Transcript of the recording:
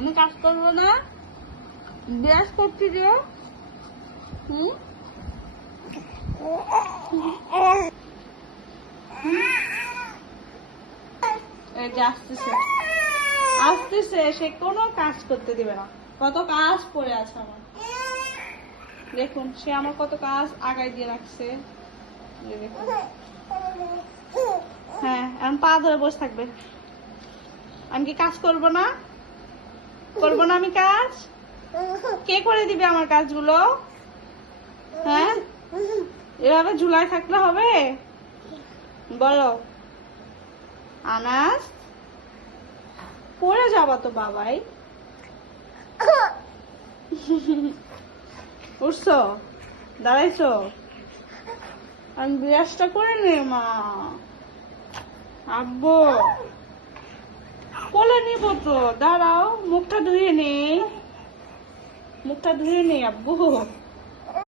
আমি কাজ করবো না? ব্রাশ করছি যে। এই যে আসতেছে আসতেছে, সে কোনো কাজ করতে দিবে না। কত কাজ পড়ে আছে আমার, দেখুন সে আমার কত কাজ আগায় দিয়ে রাখছে। দেখুন, হ্যাঁ এখন পা ধরে বসে থাকবে। আমি কি কাজ করব না? করবো না আমি কাজ? কে করে দিবে আমার কাজগুলো? হ্যাঁ, এভাবে ঝুলায় থাকলে হবে? বলো আনাস, পড়ে যাবা তো বাবাই। উঠছো, দাঁড়াইছো? আমি ব্রাশটা করে নে মা। আব্বু কোলে নিব তো, দাঁড়াও, মুখটা ধুয়ে নেই, মুখটা ধুয়ে নেই আব্বু।